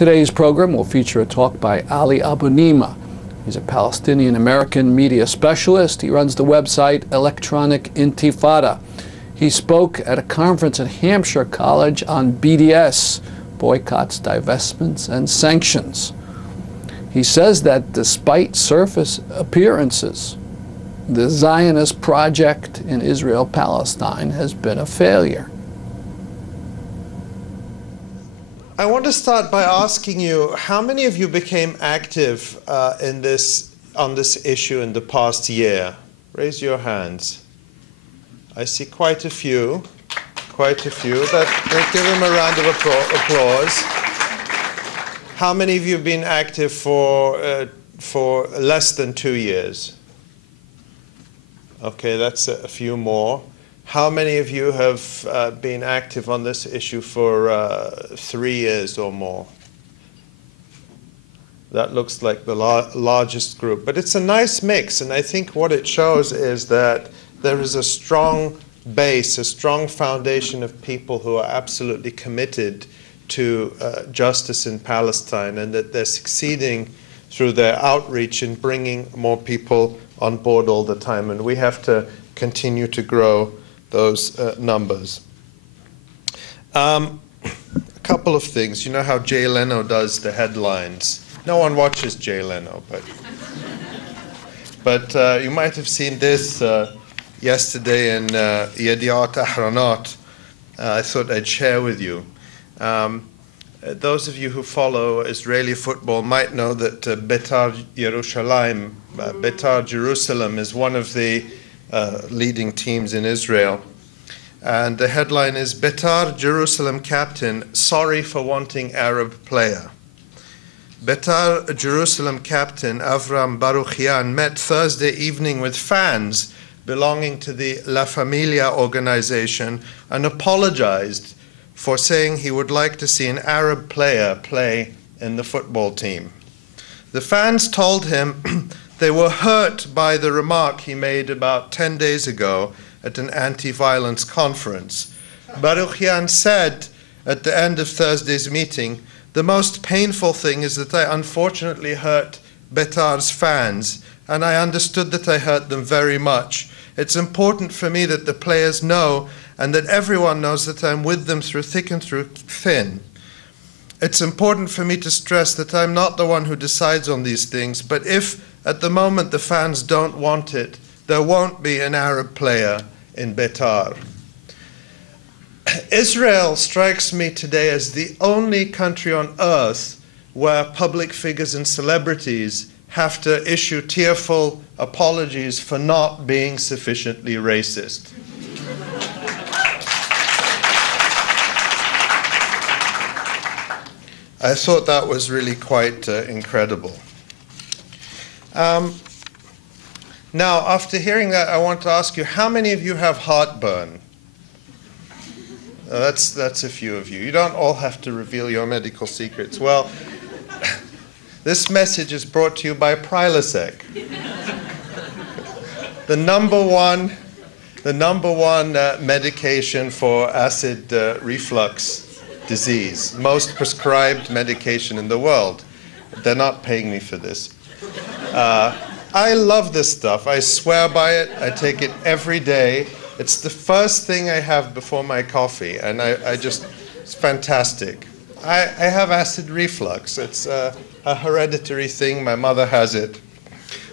Today's program will feature a talk by Ali Abu Nima. He's a Palestinian-American media specialist. He runs the website Electronic Intifada. He spoke at a conference at Hampshire College on BDS, boycotts, divestments, and sanctions. He says that despite surface appearances, the Zionist project in Israel-Palestine has been a failure. I want to start by asking you, how many of you became active on this issue in the past year? Raise your hands. I see quite a few. Let's give them a round of applause. How many of you have been active for less than 2 years? Okay, that's a few more. How many of you have been active on this issue for 3 years or more? That looks like the largest group. But it's a nice mix, and I think what it shows is that there is a strong base, a strong foundation of people who are absolutely committed to justice in Palestine, and that they're succeeding through their outreach in bringing more people on board all the time. And we have to continue to grow those numbers. A couple of things. You know how Jay Leno does the headlines? No one watches Jay Leno, but you might have seen this yesterday in Yediot Ahronot. I thought I'd share with you. Those of you who follow Israeli football might know that Betar Yerushalayim, Betar Jerusalem, is one of the leading teams in Israel. And the headline is, Betar Jerusalem captain, sorry for wanting Arab player. Betar Jerusalem captain Avram Baruchian met Thursday evening with fans belonging to the La Familia organization and apologized for saying he would like to see an Arab player play in the football team. The fans told him they were hurt by the remark he made about 10 days ago at an anti-violence conference. Baruchian said at the end of Thursday's meeting, the most painful thing is that I unfortunately hurt Betar's fans, and I understood that I hurt them very much. It's important for me that the players know and that everyone knows that I'm with them through thick and through thin. It's important for me to stress that I'm not the one who decides on these things, but if at the moment the fans don't want it, there won't be an Arab player in Betar. Israel strikes me today as the only country on earth where public figures and celebrities have to issue tearful apologies for not being sufficiently racist. I thought that was really quite incredible. Now, after hearing that, I want to ask you, how many of you have heartburn? That's a few of you. You don't all have to reveal your medical secrets. Well, this message is brought to you by Prilosec, the number one medication for acid reflux disease, most prescribed medication in the world. They're not paying me for this. I love this stuff. I swear by it. I take it every day. It's the first thing I have before my coffee, and it's fantastic. I have acid reflux. It's a hereditary thing. My mother has it.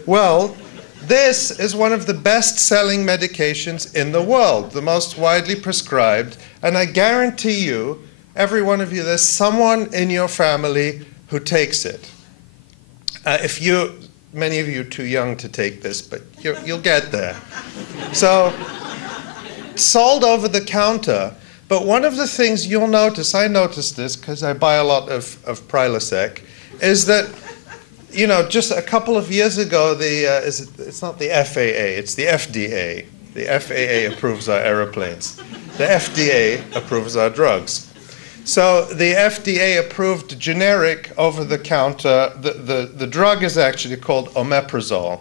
Well, this is one of the best-selling medications in the world, the most widely prescribed, and I guarantee you, every one of you, there's someone in your family who takes it. Many of you are too young to take this, but you'll get there. So, it's sold over the counter, but one of the things you'll notice, I noticed this because I buy a lot of Prilosec, is that, just a couple of years ago, it's not the FAA, it's the FDA. The FAA approves our airplanes. The FDA approves our drugs. So the FDA approved generic over-the-counter. The drug is actually called omeprazole.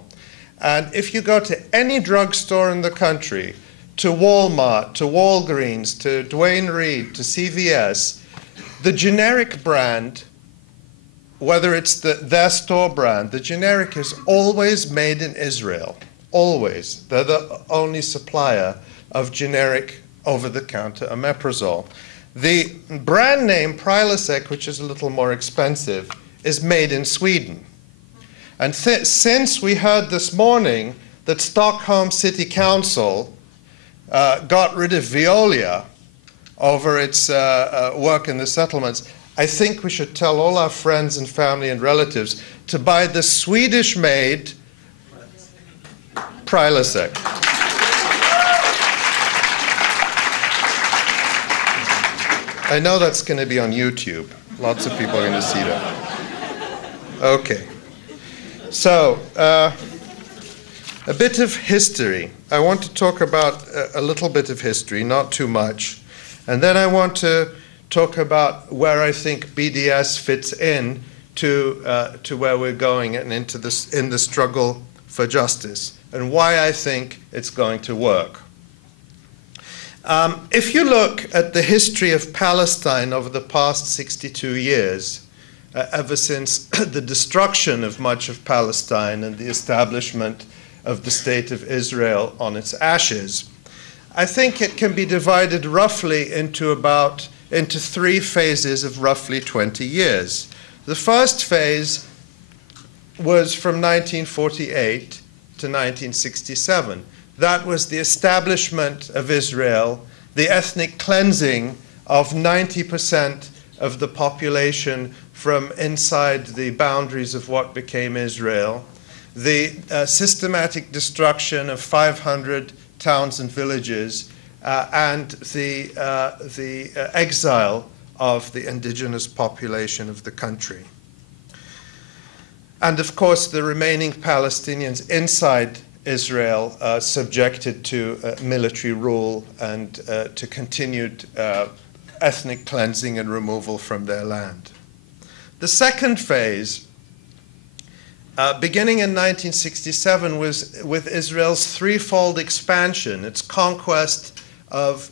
And if you go to any drugstore in the country, to Walmart, to Walgreens, to Duane Reade, to CVS, the generic brand whether it's their store brand, the generic is always made in Israel. Always. They're the only supplier of generic over-the-counter omeprazole. The brand name Prilosec, which is a little more expensive, is made in Sweden. And since we heard this morning that Stockholm City Council got rid of Veolia over its work in the settlements, I think we should tell all our friends and family and relatives to buy the Swedish-made Prilosec. I know that's going to be on YouTube. Lots of people are going to see that. Okay. So, a bit of history. I want to talk about a little bit of history, not too much. And then I want to talk about where I think BDS fits in to where we're going and into this, in the struggle for justice, and why I think it's going to work. If you look at the history of Palestine over the past 62 years, ever since the destruction of much of Palestine and the establishment of the State of Israel on its ashes, I think it can be divided roughly into three phases of roughly 20 years. The first phase was from 1948 to 1967. That was the establishment of Israel, the ethnic cleansing of 90% of the population from inside the boundaries of what became Israel, the systematic destruction of 500 towns and villages, and the exile of the indigenous population of the country. And of course, the remaining Palestinians inside Israel subjected to military rule and to continued ethnic cleansing and removal from their land. The second phase, beginning in 1967, was with Israel's threefold expansion, its conquest of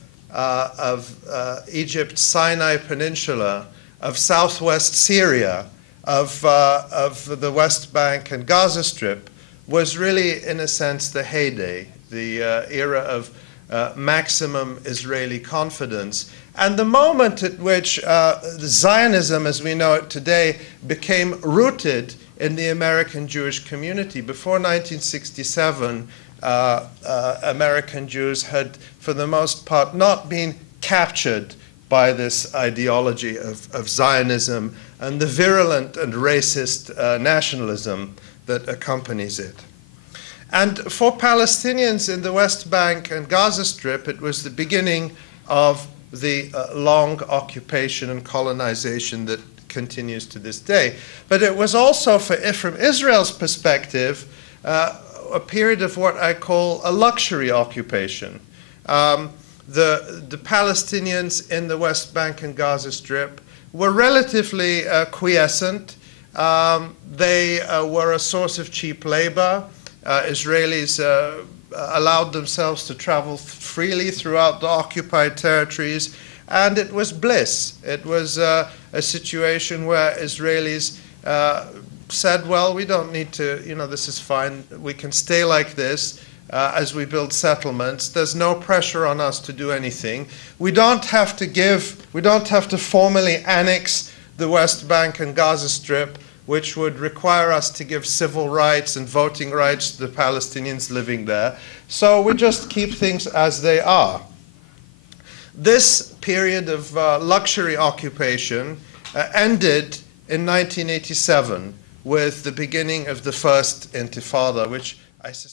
Egypt's Sinai Peninsula, of southwest Syria, of the West Bank and Gaza Strip, was really, in a sense, the heyday, the era of maximum Israeli confidence, and the moment at which Zionism, as we know it today, became rooted in the American Jewish community. Before 1967, American Jews had, for the most part, not been captured by this ideology of Zionism and the virulent and racist nationalism that accompanies it. And for Palestinians in the West Bank and Gaza Strip, it was the beginning of the long occupation and colonization that continues to this day. But it was also, from Israel's perspective, a period of what I call a luxury occupation. The Palestinians in the West Bank and Gaza Strip were relatively quiescent. They were a source of cheap labor. Israelis allowed themselves to travel freely throughout the occupied territories, and it was bliss. It was a situation where Israelis said, well, we don't need to, this is fine. We can stay like this as we build settlements. There's no pressure on us to do anything. We don't have to formally annex the West Bank and Gaza Strip, which would require us to give civil rights and voting rights to the Palestinians living there. So we just keep things as they are. This period of luxury occupation ended in 1987 with the beginning of the First Intifada, which I suspect